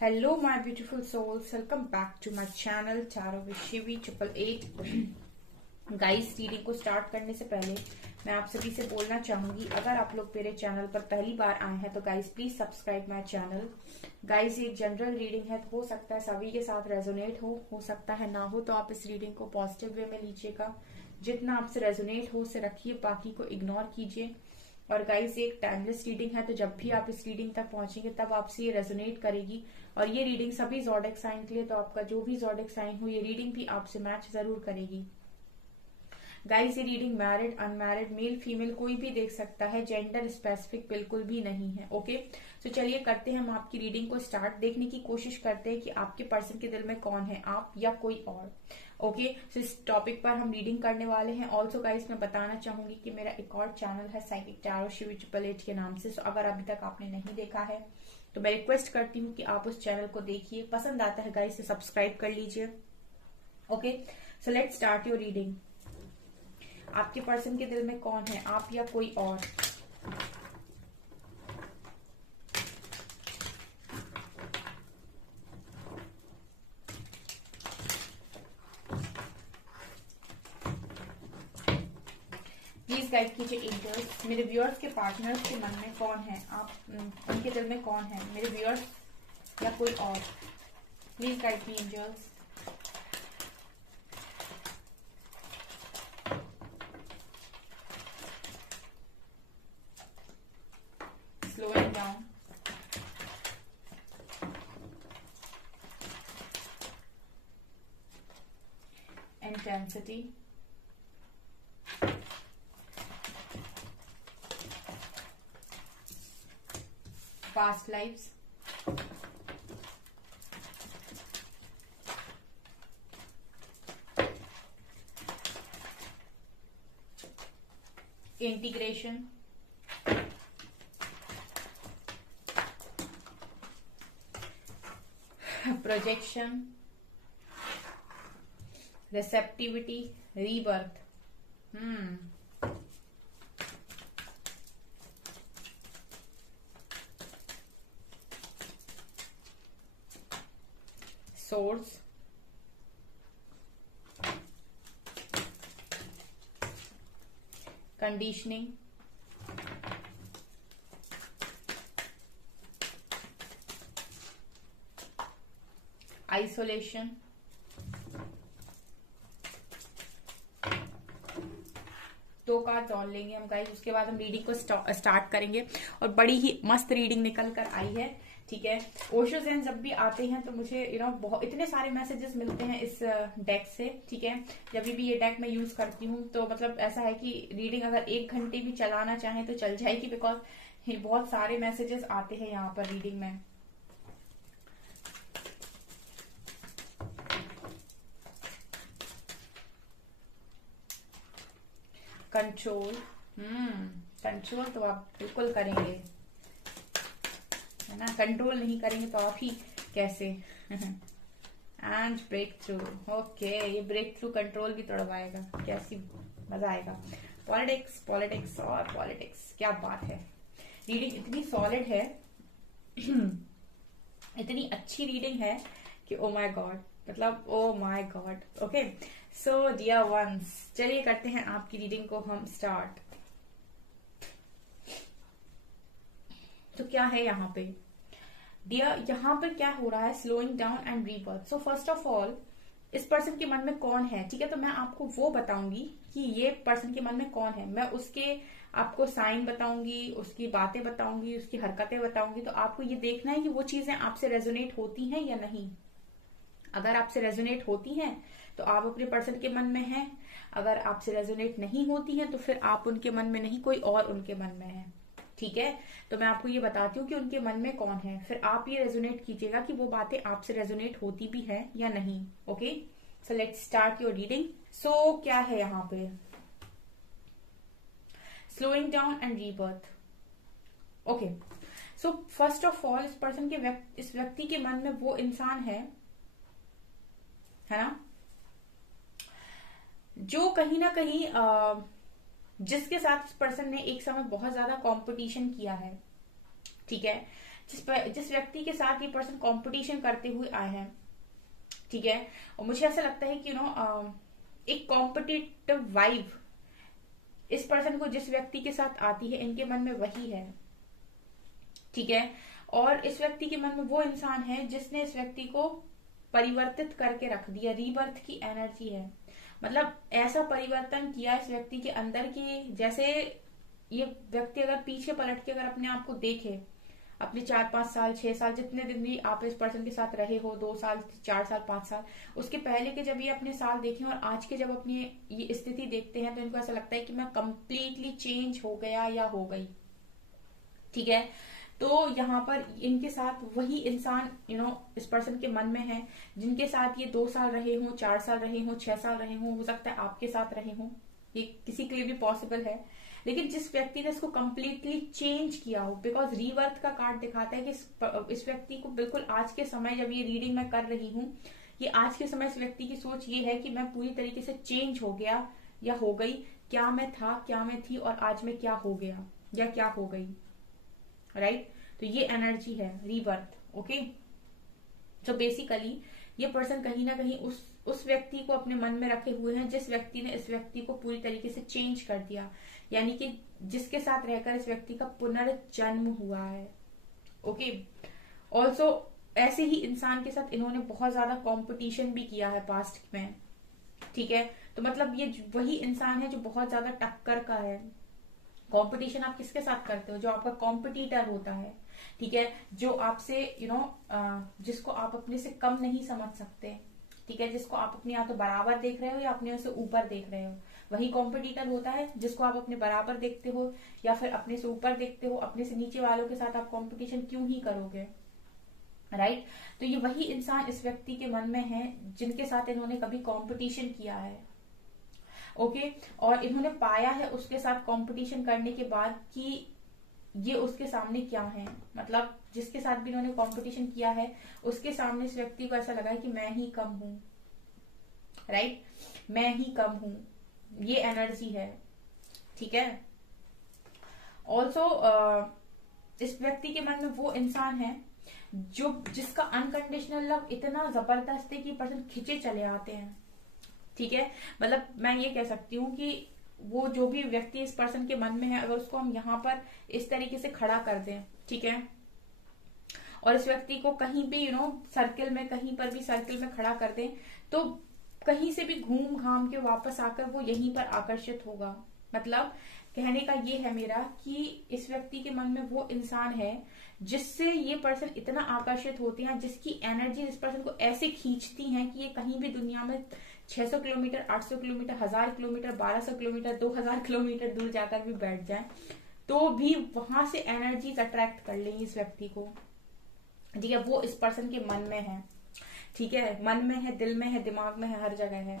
Hello my beautiful souls, welcome back to my channel Tarot with Shivi 888। Guys, reading को start करने से पहले मैं आप सभी से बोलना चाहूंगी, अगर आप लोग मेरे चैनल पर पहली बार आए हैं तो guys please subscribe my channel. Guys, ये एक जनरल रीडिंग है, तो हो सकता है सभी के साथ रेजोनेट हो सकता है ना हो, तो आप इस रीडिंग को पॉजिटिव वे में लीजिएगा। जितना आपसे रेजोनेट हो उसे रखिए, बाकी को इग्नोर कीजिए। और गाइस, ये एक टाइमलेस रीडिंग है, तो जब भी आप इस रीडिंग तक पहुंचेंगे तब आपसे ये रेजोनेट करेगी। और ये रीडिंग सभी ज़ोडिएक साइन के लिए, तो आपका जो भी ज़ोडिएक साइन हो ये रीडिंग भी आपसे मैच जरूर करेगी। गाइस, ये reading married, unmarried, male female कोई भी देख सकता है, जेंडर स्पेसिफिक बिल्कुल भी नहीं है। ओके, तो चलिए करते हैं हम आपकी रीडिंग को स्टार्ट। देखने की कोशिश करते हैं कि आपके पर्सन के दिल में कौन है, आप या कोई और। ओके, तो इस टॉपिक पर हम रीडिंग करने वाले हैं। ऑल्सो गाइस, मैं बताना चाहूंगी कि मेरा एक और चैनल है साइकिक टैरो शिवी 888 के नाम से। सो अगर अभी तक आपने नहीं देखा है तो मैं रिक्वेस्ट करती हूँ कि आप उस चैनल को देखिए। पसंद आता है गाइस तो सब्सक्राइब कर लीजिए। Okay, so let's start your reading. आपके पर्सन के दिल में कौन है, आप या कोई और। प्लीज गाइड कीजिए एंजल्स, मेरे व्यूअर्स के पार्टनर्स के मन में कौन है, आप उनके दिल में कौन है, मेरे व्यूअर्स या कोई और। Please guide me angels. Slowing down, intensity, past lives, integration, projection, receptivity, rebirth। Source, conditioning, isolation, दो कार्ड और लेंगे हम गाइस, उसके बाद हम रीडिंग को स्टार्ट करेंगे। और बड़ी ही मस्त रीडिंग निकल कर आई है, ठीक है। ओशो ज़ेन जब भी आते हैं तो मुझे बहुत इतने सारे मैसेजेस मिलते हैं इस डेक से, ठीक है। जब भी ये डेक मैं यूज करती हूँ तो मतलब ऐसा है कि रीडिंग अगर 1 घंटे भी चलाना चाहें तो चल जाएगी, बिकॉज बहुत सारे मैसेजेस आते हैं यहाँ पर रीडिंग में। कंट्रोल, कंट्रोल तो आप बिल्कुल करेंगे, है ना। कंट्रोल नहीं करेंगे तो आप ही कैसे। एंड ब्रेक थ्रू, ओके, ये ब्रेक थ्रू कंट्रोल भी तोड़वाएगा, कैसी मजा आएगा। पॉलिटिक्स, पॉलिटिक्स और पॉलिटिक्स, क्या बात है। रीडिंग इतनी सॉलिड है, इतनी अच्छी रीडिंग है कि ओ माय गॉड, मतलब oh my god. Okay, so dear ones, चलिए करते हैं आपकी रीडिंग को हम स्टार्ट। तो क्या है यहाँ पे डियर, यहाँ पर क्या हो रहा है, slowing down and rebirth. So first of all, इस पर्सन के मन में कौन है, ठीक है। तो मैं आपको वो बताऊंगी कि ये पर्सन के मन में कौन है, मैं उसके आपको साइन बताऊंगी, उसकी बातें बताऊंगी, उसकी हरकतें बताऊंगी। तो आपको ये देखना है कि वो चीजें आपसे रेजोनेट होती हैं या नहीं। अगर आपसे रेजोनेट होती हैं तो आप अपने पर्सन के मन में हैं, अगर आपसे रेजोनेट नहीं होती हैं तो फिर आप उनके मन में नहीं, कोई और उनके मन में है, ठीक है। तो मैं आपको ये बताती हूँ कि उनके मन में कौन है, फिर आप ये रेजोनेट कीजिएगा कि वो बातें आपसे रेजोनेट होती भी है या नहीं। Okay, so let's start your reading. So क्या है यहाँ पे, slowing down and rebirth. Okay, so first of all, इस पर्सन के इस व्यक्ति के मन में वो इंसान है ना, जो कहीं ना कहीं जिसके साथ इस पर्सन ने एक समय बहुत ज्यादा कंपटीशन किया है, ठीक है। जिस व्यक्ति के साथ ये पर्सन कंपटीशन करते हुए आए हैं, ठीक है, और मुझे ऐसा लगता है कि एक कॉम्पिटिटिव वाइब इस पर्सन को जिस व्यक्ति के साथ आती है, इनके मन में वही है, ठीक है। और इस व्यक्ति के मन में वो इंसान है जिसने इस व्यक्ति को परिवर्तित करके रख दिया, रीबर्थ की एनर्जी है। मतलब ऐसा परिवर्तन किया इस व्यक्ति के अंदर की, जैसे ये व्यक्ति अगर पीछे पलट के अगर अपने आप को देखे, अपने 4-5 साल 6 साल जितने दिन भी आप इस पर्सन के साथ रहे हो, 2 साल 4 साल 5 साल, उसके पहले के जब ये अपने साल देखें और आज के जब अपनी ये स्थिति देखते हैं, तो इनको ऐसा लगता है कि मैं कंप्लीटली चेंज हो गया या हो गई, ठीक है। तो यहाँ पर इनके साथ वही इंसान इस पर्सन के मन में है, जिनके साथ ये 2 साल रहे हो, 4 साल रहे हो, 6 साल रहे हो सकता है आपके साथ रहे हो, ये किसी के लिए भी पॉसिबल है। लेकिन जिस व्यक्ति ने इसको कंप्लीटली चेंज किया हो, बिकॉज रीबर्थ का कार्ड दिखाता है कि इस व्यक्ति को बिल्कुल आज के समय, जब ये रीडिंग मैं कर रही हूँ, ये आज के समय इस व्यक्ति की सोच ये है कि मैं पूरी तरीके से चेंज हो गया या हो गई, क्या मैं था, क्या मैं थी, और आज मैं क्या हो गया या क्या हो गई, राइट। तो ये एनर्जी है रीबर्थ, ओके। तो बेसिकली ये पर्सन कहीं ना कहीं उस व्यक्ति को अपने मन में रखे हुए हैं, जिस व्यक्ति ने इस व्यक्ति को पूरी तरीके से चेंज कर दिया, यानी कि जिसके साथ रहकर इस व्यक्ति का पुनर्जन्म हुआ है, ओके। ऑल्सो ऐसे ही इंसान के साथ इन्होंने बहुत ज्यादा कंपटीशन भी किया है पास्ट में, ठीक है। तो मतलब ये वही इंसान है जो बहुत ज्यादा टक्कर का है। कंपटीशन आप किसके साथ करते हो? जो आपका कॉम्पिटिटर होता है, ठीक है, जो आपसे जिसको आप अपने से कम नहीं समझ सकते, ठीक है, जिसको आप अपने या तो बराबर देख रहे हो या अपने से ऊपर देख रहे हो, वही कॉम्पिटिटर होता है। जिसको आप अपने बराबर देखते हो या फिर अपने से ऊपर देखते हो, अपने से नीचे वालों के साथ आप कंपटीशन क्यों ही करोगे, राइट। तो ये वही इंसान इस व्यक्ति के मन में है जिनके साथ इन्होंने कभी कंपटीशन किया है, ओके। और इन्होंने पाया है उसके साथ कंपटीशन करने के बाद कि ये उसके सामने क्या है, मतलब जिसके साथ भी इन्होंने कंपटीशन किया है उसके सामने इस व्यक्ति को ऐसा लगा है कि मैं ही कम हूं, राइट, मैं ही कम हूं, ये एनर्जी है, ठीक है। ऑल्सो इस व्यक्ति के मन में वो इंसान है जिसका अनकंडीशनल लव इतना जबरदस्त है कि पर्सन खिंचे चले आते हैं, ठीक है। मतलब मैं ये कह सकती हूँ कि वो जो भी व्यक्ति इस पर्सन के मन में है, अगर उसको हम यहाँ पर इस तरीके से खड़ा कर दें, ठीक है, और इस व्यक्ति को कहीं भी सर्किल में, कहीं पर भी सर्किल में खड़ा कर दें, तो कहीं से भी घूम घाम के वापस आकर वो यहीं पर आकर्षित होगा। मतलब कहने का ये है मेरा कि इस व्यक्ति के मन में वो इंसान है जिससे ये पर्सन इतना आकर्षित होते हैं, जिसकी एनर्जी इस पर्सन को ऐसे खींचती है कि ये कहीं भी दुनिया में 600 kilometre, 800 kilometre, 1000 kilometre, 1200 kilometre, 2000 kilometre दूर जाकर भी बैठ जाए तो भी वहां से एनर्जीज अट्रैक्ट कर लेंगी इस व्यक्ति को, ठीक है। वो इस पर्सन के मन में है, ठीक है, मन में है, दिल में है, दिमाग में है, हर जगह है।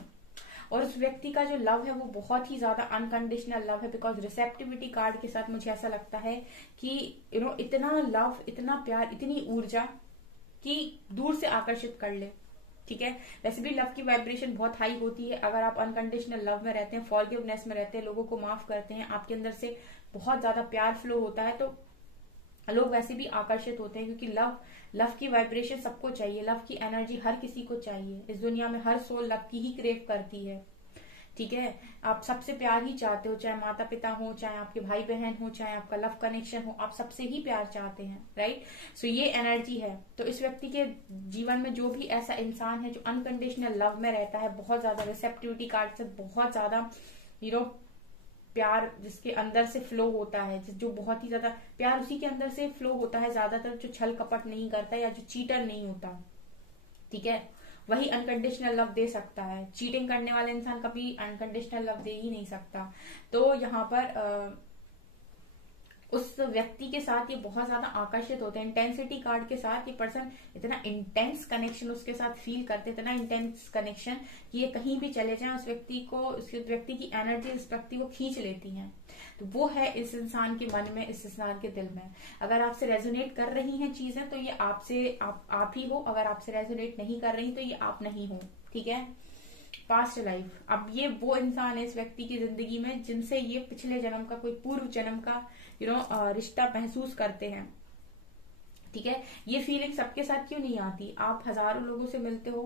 और उस व्यक्ति का जो लव है वो बहुत ही ज्यादा अनकंडीशनल लव है, बिकॉज रिसेप्टिविटी कार्ड के साथ मुझे ऐसा लगता है कि इतना लव, इतना प्यार, इतनी ऊर्जा कि दूर से आकर्षित कर ले, ठीक है। वैसे भी लव की वाइब्रेशन बहुत हाई होती है अगर आप अनकंडीशनल लव में रहते हैं, फॉरगिवनेस में रहते हैं, लोगों को माफ करते हैं, आपके अंदर से बहुत ज्यादा प्यार फ्लो होता है, तो लोग वैसे भी आकर्षित होते हैं, क्योंकि लव की वाइब्रेशन सबको चाहिए, लव की एनर्जी हर किसी को चाहिए। इस दुनिया में हर सोल लव की ही क्रेव करती है, ठीक है। आप सबसे प्यार ही चाहते हो, चाहे माता पिता हो, चाहे आपके भाई बहन हो, चाहे आपका लव कनेक्शन हो, आप सबसे ही प्यार चाहते हैं, राइट। सो ये एनर्जी है। तो इस व्यक्ति के जीवन में जो भी ऐसा इंसान है जो अनकंडीशनल लव में रहता है, बहुत ज्यादा रिसेप्टिविटी कार्ड से बहुत ज्यादा प्यार जिसके अंदर से फ्लो होता है, जो बहुत ही ज्यादा प्यार उसी के अंदर से फ्लो होता है, ज्यादातर जो छल कपट नहीं करता या जो चीटर नहीं होता, ठीक है, वही अनकंडीशनल लव दे सकता है। चीटिंग करने वाला इंसान कभी अनकंडीशनल लव दे ही नहीं सकता। तो यहाँ पर उस व्यक्ति के साथ ये बहुत ज्यादा आकर्षित होते हैं। इंटेंसिटी कार्ड के साथ ये पर्सन इतना इंटेंस कनेक्शन उसके साथ फील करते, इतना इंटेंस कनेक्शन कि ये कहीं भी चले जाएं उस व्यक्ति को, उस व्यक्ति की एनर्जी इस व्यक्ति को खींच लेती हैं। तो वो है इस इंसान के मन में, इस इंसान के दिल में। अगर आपसे रेजोनेट कर रही हैं चीजें तो ये आपसे आप ही हो, अगर आपसे रेजोनेट नहीं कर रही तो ये आप नहीं हो, ठीक है। पास्ट लाइफ, अब ये वो इंसान है इस व्यक्ति की जिंदगी में जिनसे ये पिछले जन्म का, कोई पूर्व जन्म का रिश्ता महसूस करते हैं, ठीक है, ये फीलिंग सबके साथ क्यों नहीं आती? आप हजारों लोगों से मिलते हो,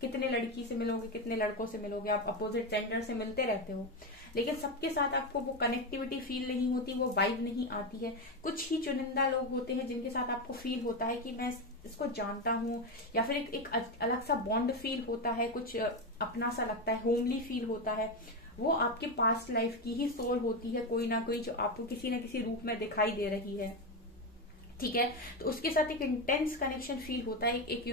कितने लड़की से मिलोगे, कितने लड़कों से मिलोगे, आप अपोजिट जेंडर से मिलते रहते हो, लेकिन सबके साथ आपको वो कनेक्टिविटी फील नहीं होती, वो वाइब नहीं आती है। कुछ ही चुनिंदा लोग होते हैं जिनके साथ आपको फील होता है कि मैं इसको जानता हूँ, या फिर एक अलग सा बॉन्ड फील होता है, कुछ अपना सा लगता है, होमली फील होता है। वो आपके पास्ट लाइफ की ही सोल होती है, कोई ना कोई, जो आपको किसी न किसी रूप में दिखाई दे रही है। ठीक है, तो उसके साथ एक इंटेंस कनेक्शन फील होता है, एक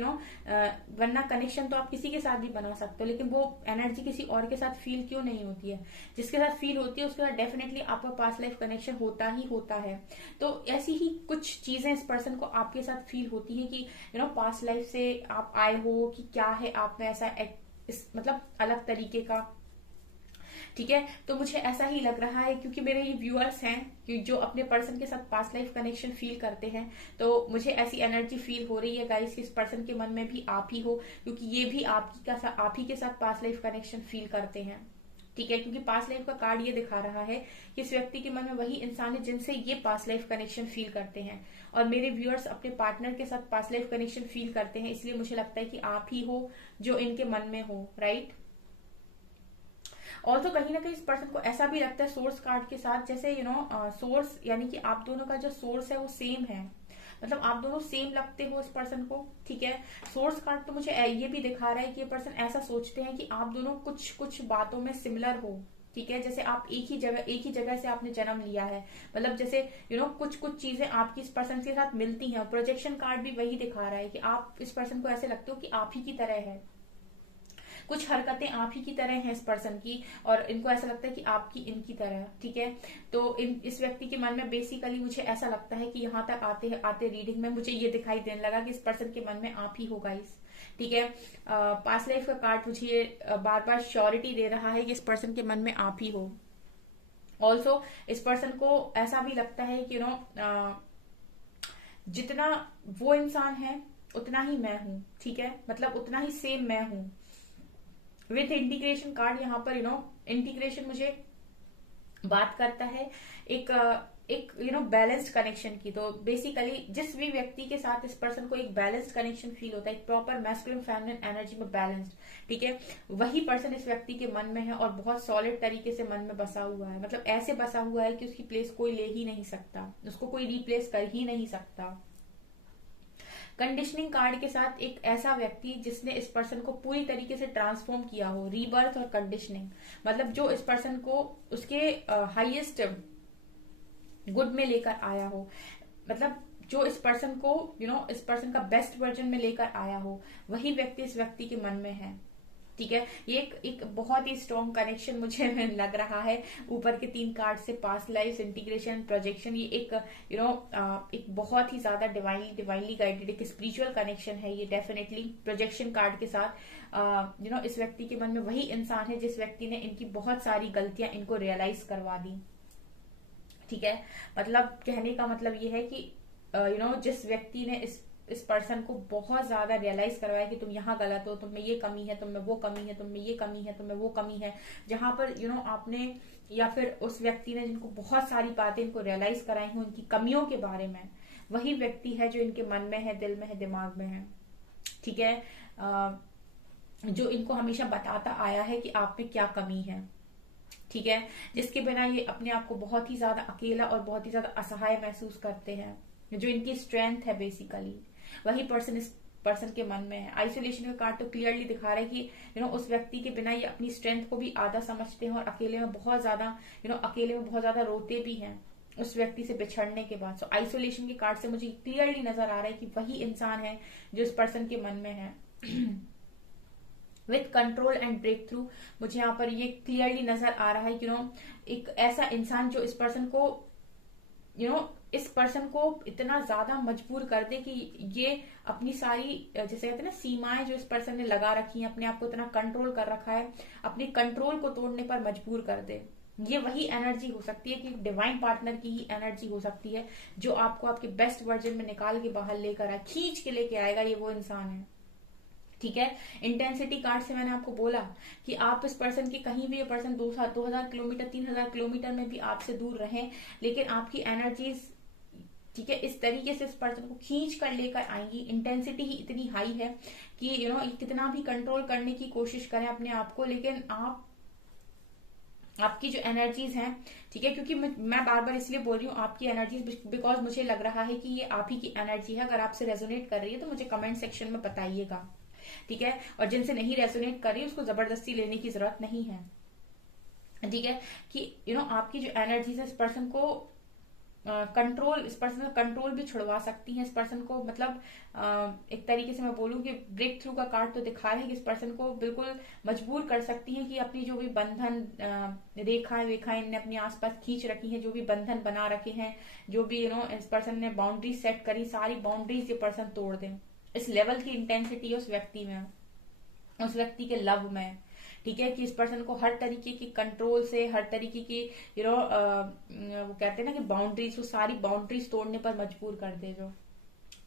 वरना कनेक्शन तो आप किसी के साथ भी बना सकते हो, लेकिन वो एनर्जी किसी और के साथ फील क्यों नहीं होती है? जिसके साथ फील होती है उसके साथ डेफिनेटली आपका पास्ट लाइफ कनेक्शन होता ही होता है। तो ऐसी ही कुछ चीजें इस पर्सन को आपके साथ फील होती है कि पास्ट लाइफ से आप आए हो, कि क्या है आप में ऐसा मतलब अलग तरीके का। ठीक है, तो मुझे ऐसा ही लग रहा है, क्योंकि मेरे ये व्यूअर्स हैं कि जो अपने पर्सन के साथ पास्ट लाइफ कनेक्शन फील करते हैं, तो मुझे ऐसी एनर्जी फील हो रही है गाइस कि इस पर्सन के मन में भी आप ही हो, क्योंकि ये भी आप ही के साथ पास्ट लाइफ कनेक्शन फील करते हैं। ठीक है, क्योंकि पास्ट लाइफ का कार्ड ये दिखा रहा है कि इस व्यक्ति के मन में वही इंसान है जिनसे ये पास्ट लाइफ कनेक्शन फील करते हैं, और मेरे व्यूअर्स अपने पार्टनर के साथ पास्ट लाइफ कनेक्शन फील करते हैं, इसलिए मुझे लगता है कि आप ही हो जो इनके मन में हो, राइट। और तो कहीं ना कहीं इस पर्सन को ऐसा भी लगता है सोर्स कार्ड के साथ, जैसे सोर्स यानी कि आप दोनों का जो सोर्स है वो सेम है, मतलब आप दोनों सेम लगते हो इस पर्सन को। ठीक है, सोर्स कार्ड तो मुझे ये भी दिखा रहा है कि ये पर्सन ऐसा सोचते हैं कि आप दोनों कुछ कुछ बातों में सिमिलर हो। ठीक है, जैसे आप एक ही जगह से आपने जन्म लिया है, मतलब जैसे कुछ कुछ चीजें आपकी इस पर्सन के साथ मिलती हैं। प्रोजेक्शन कार्ड भी वही दिखा रहा है कि आप इस पर्सन को ऐसे लगते हो कि आप ही की तरह है, कुछ हरकतें आप ही की तरह हैं इस पर्सन की, और इनको ऐसा लगता है कि आपकी इनकी तरह। ठीक है, तो इस व्यक्ति के मन में बेसिकली मुझे ऐसा लगता है कि यहाँ तक आते रीडिंग में मुझे ये दिखाई देने लगा कि इस पर्सन के मन में आप ही होगा इस। ठीक है, पास्ट लाइफ का कार्ड मुझे बार बार श्योरिटी दे रहा है कि इस पर्सन के मन में आप ही हो। ऑल्सो इस पर्सन को ऐसा भी लगता है कि जितना वो इंसान है उतना ही मैं हूं। ठीक है, मतलब उतना ही सेम मैं हूं। विथ इंटीग्रेशन कार्ड यहाँ पर इंटीग्रेशन मुझे बात करता है एक बैलेंस्ड कनेक्शन की। तो बेसिकली जिस भी व्यक्ति के साथ इस पर्सन को एक बैलेंस्ड कनेक्शन फील होता है, एक प्रॉपर मैस्कुलिन फेमिनिन एनर्जी में बैलेंस्ड, ठीक है, वही पर्सन इस व्यक्ति के मन में है और बहुत सॉलिड तरीके से मन में बसा हुआ है। मतलब ऐसे बसा हुआ है कि उसकी प्लेस कोई ले ही नहीं सकता, उसको कोई रिप्लेस कर ही नहीं सकता। कंडीशनिंग कार्ड के साथ एक ऐसा व्यक्ति जिसने इस पर्सन को पूरी तरीके से ट्रांसफॉर्म किया हो, रीबर्थ और कंडीशनिंग, मतलब जो इस पर्सन को उसके हाईएस्ट गुड में लेकर आया हो, मतलब जो इस पर्सन को इस पर्सन का बेस्ट वर्जन में लेकर आया हो, वही व्यक्ति इस व्यक्ति के मन में है। ठीक है, ये एक बहुत ही स्ट्रॉन्ग कनेक्शन मुझे लग रहा है ऊपर के 3 कार्ड से, पास्ट लाइफ, इंटीग्रेशन, प्रोजेक्शन। ये एक एक बहुत ही ज्यादा डिवाइनली गाइडेड एक स्पिरिचुअल कनेक्शन है ये डेफिनेटली। प्रोजेक्शन कार्ड के साथ इस व्यक्ति के मन में वही इंसान है जिस व्यक्ति ने इनकी बहुत सारी गलतियां इनको रियलाइज करवा दी। ठीक है, मतलब कहने का मतलब ये है कि जिस व्यक्ति ने इस पर्सन को बहुत ज्यादा रियलाइज करवाया कि तुम यहाँ गलत हो, तुम में ये कमी है, तुम में वो कमी है, तुम में ये कमी है, तुम में वो कमी है, जहां पर आपने या फिर उस व्यक्ति ने जिनको बहुत सारी बातें इनको रियलाइज कराई हो उनकी कमियों के बारे में, वही व्यक्ति है जो इनके मन में है, दिल में है, दिमाग में है। ठीक है, जो इनको हमेशा बताता आया है कि आप में क्या कमी है। ठीक है, जिसके बिना ये अपने आप को बहुत ही ज्यादा अकेला और बहुत ही ज्यादा असहाय महसूस करते हैं। जो इनकी स्ट्रेंथ है बेसिकली, वही पर्सन इस पर्सन के मन में है। आइसोलेशन का कार्ड तो क्लियरली दिखा रहा है कि उस व्यक्ति के बिना ये अपनी स्ट्रेंथ को भी आधा समझते हैं और अकेले में बहुत ज्यादा रोते भी हैं उस व्यक्ति से बिछड़ने के बाद। सो आइसोलेशन के कार्ड से मुझे क्लियरली नजर आ रहा है कि वही इंसान है जो इस पर्सन के मन में है। With control and breakthrough, मुझे यहाँ पर ये क्लियरली नजर आ रहा है कि एक ऐसा इंसान जो इस पर्सन को इस पर्सन को इतना ज्यादा मजबूर कर दे कि ये अपनी सारी जैसे कहते हैं ना सीमाएं जो इस पर्सन ने लगा रखी हैं, अपने आप को इतना कंट्रोल कर रखा है, अपने कंट्रोल को तोड़ने पर मजबूर कर दे। ये वही एनर्जी हो सकती है कि डिवाइन पार्टनर की ही एनर्जी हो सकती है जो आपको आपके बेस्ट वर्जन में निकाल के बाहर लेकर आए, खींच के लेके आएगा। ये वो इंसान है। ठीक है, इंटेंसिटी कार्ड से मैंने आपको बोला कि आप इस पर्सन की कहीं भी ये पर्सन 2000 किलोमीटर 3000 किलोमीटर में भी आपसे दूर रहें, लेकिन आपकी एनर्जीज ठीक है, इस तरीके से इस पर्सन को खींच कर लेकर आएंगी। इंटेंसिटी ही इतनी हाई है कि कितना भी कंट्रोल करने की कोशिश करें अपने आप को, लेकिन आपकी जो एनर्जीज हैं, ठीक है, क्योंकि मैं बार बार इसलिए बोल रही हूँ आपकी एनर्जीज, बिकॉज मुझे लग रहा है कि ये आप ही की एनर्जी है। अगर आपसे रेजोनेट कर रही है तो मुझे कमेंट सेक्शन में बताइएगा, ठीक है। और जिनसे नहीं रेजोनेट कर रही है उसको जबरदस्ती लेने की जरूरत नहीं है, ठीक है। कि आपकी जो एनर्जीज है इस पर्सन को कंट्रोल, इस पर्सन का कंट्रोल भी छुड़वा सकती हैं। इस पर्सन को मतलब एक तरीके से मैं बोलूं कि ब्रेक थ्रू का कार्ड तो दिखा रहा है कि इस पर्सन को बिल्कुल मजबूर कर सकती हैं कि अपनी जो भी बंधन रेखाएं इनने अपने आसपास खींच रखी हैं, जो भी बंधन बना रखे हैं, जो भी इस पर्सन ने बाउंड्री सेट करी, सारी बाउंड्रीज ये पर्सन तोड़ दें। इस लेवल की इंटेंसिटी है उस व्यक्ति में, उस व्यक्ति के लव में, ठीक है। कि इस पर्सन को हर तरीके की कंट्रोल से, हर तरीके की वो कहते हैं ना कि बाउंड्रीज, वो सारी बाउंड्रीज तोड़ने पर मजबूर कर दे जो,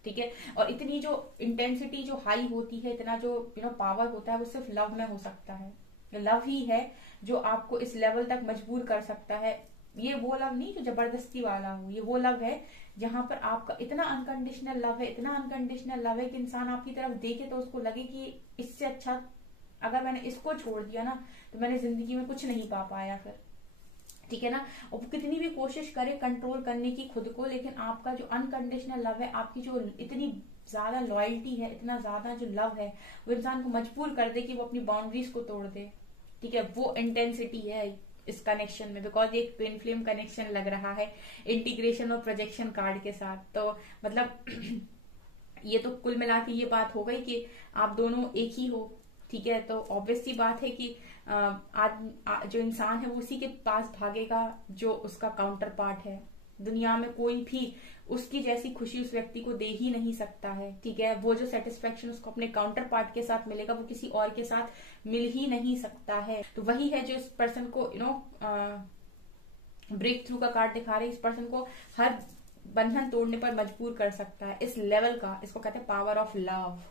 ठीक है। और इतनी जो इंटेंसिटी जो हाई होती है, इतना जो पावर होता है, वो सिर्फ लव में हो सकता है। लव ही है जो आपको इस लेवल तक मजबूर कर सकता है। ये वो लव नहीं जो जबरदस्ती वाला हो, ये वो लव है जहां पर आपका इतना अनकंडीशनल लव है, इतना अनकंडीशनल लव है कि इंसान आपकी तरफ देखे तो उसको लगे कि इससे अच्छा अगर मैंने इसको छोड़ दिया ना तो मैंने जिंदगी में कुछ नहीं पा पाया फिर, ठीक है ना। और वो कितनी भी कोशिश करे कंट्रोल करने की खुद को, लेकिन आपका जो अनकंडीशनल लव है, आपकी जो इतनी ज्यादा लॉयल्टी है, इतना ज्यादा जो लव है, वो इंसान को मजबूर कर दे कि वो अपनी बाउंड्रीज को तोड़ दे, ठीक है। वो इंटेंसिटी है इस कनेक्शन में, बिकॉज एक ट्विन फ्लेम कनेक्शन लग रहा है इंटीग्रेशन और प्रोजेक्शन कार्ड के साथ। तो मतलब ये तो कुल मिला के ये बात हो गई कि आप दोनों एक ही हो, ठीक है। तो ऑब्वियस सी बात है कि जो इंसान है वो उसी के पास भागेगा जो उसका काउंटर पार्ट है। दुनिया में कोई भी उसकी जैसी खुशी उस व्यक्ति को दे ही नहीं सकता है, ठीक है। वो जो सेटिस्फेक्शन उसको अपने काउंटर पार्ट के साथ मिलेगा वो किसी और के साथ मिल ही नहीं सकता है। तो वही है जो इस पर्सन को ब्रेक थ्रू का कार्ड दिखा रहे, इस पर्सन को हर बंधन तोड़ने पर मजबूर कर सकता है। इस लेवल का, इसको कहते हैं पावर ऑफ लव,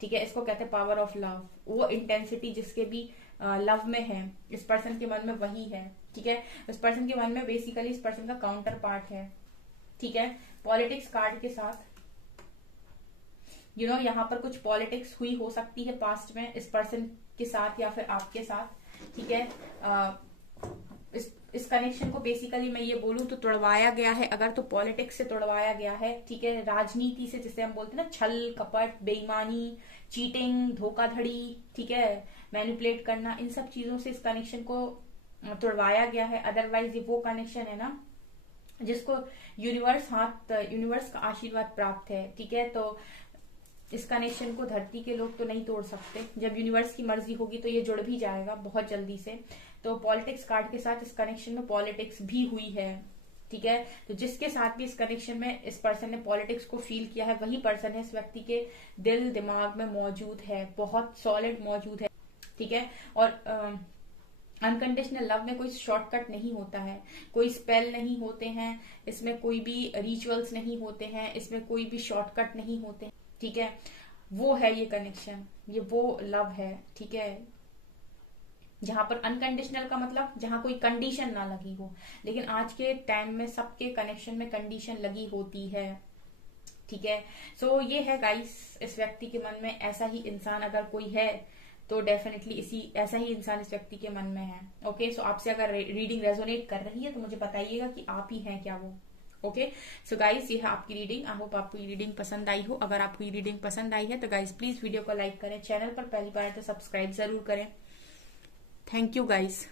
ठीक है। इसको कहते हैं पावर ऑफ लव। वो इंटेंसिटी जिसके भी लव में है, इस पर्सन के मन में वही है, ठीक है। इस पर्सन के मन में बेसिकली इस पर्सन का काउंटर पार्ट है, ठीक है। पॉलिटिक्स कार्ड के साथ यहाँ पर कुछ पॉलिटिक्स हुई हो सकती है पास्ट में इस पर्सन के साथ या फिर आपके साथ, ठीक है। इस कनेक्शन को बेसिकली मैं ये बोलूं तो तोड़वाया गया है, अगर तो पॉलिटिक्स से तोड़वाया गया है, ठीक है। राजनीति से, जिसे हम बोलते हैं ना छल कपट, बेईमानी, चीटिंग, धोखाधड़ी, ठीक है, मैनिपुलेट करना, इन सब चीजों से इस कनेक्शन को तोड़वाया गया है। अदरवाइज ये वो कनेक्शन है ना जिसको यूनिवर्स का आशीर्वाद प्राप्त है, ठीक है। तो इस कनेक्शन को धरती के लोग तो नहीं तोड़ सकते। जब यूनिवर्स की मर्जी होगी तो ये जुड़ भी जाएगा बहुत जल्दी से। तो पॉलिटिक्स कार्ड के साथ इस कनेक्शन में पॉलिटिक्स भी हुई है, ठीक है। तो जिसके साथ भी इस कनेक्शन में इस पर्सन ने पॉलिटिक्स को फील किया है, वही पर्सन है इस व्यक्ति के दिल दिमाग में मौजूद है, बहुत सॉलिड मौजूद है, ठीक है। और अनकंडीशनल लव में कोई शॉर्टकट नहीं होता है, कोई स्पेल नहीं होते हैं, इसमें कोई भी रिचुअल्स नहीं होते हैं, इसमें कोई भी शॉर्टकट नहीं होते हैं, ठीक है। वो है ये कनेक्शन, ये वो लव है, ठीक है। जहां पर अनकंडीशनल का मतलब जहां कोई कंडीशन ना लगी हो, लेकिन आज के टाइम में सबके कनेक्शन में कंडीशन लगी होती है, ठीक है। सो ये है गाइस, इस व्यक्ति के मन में ऐसा ही इंसान अगर कोई है तो डेफिनेटली ऐसा ही इंसान इस व्यक्ति के मन में है। ओके, सो आपसे अगर रीडिंग रेजोनेट कर रही है तो मुझे बताइएगा कि आप ही हैं क्या वो। ओके, सो गाइस ये है आपकी रीडिंग। आई होप आपको ये रीडिंग पसंद आई हो। अगर आपको ये रीडिंग पसंद आई है तो गाइस प्लीज वीडियो को लाइक करें, चैनल पर पहली बार तो सब्सक्राइब जरूर करें। Thank you guys.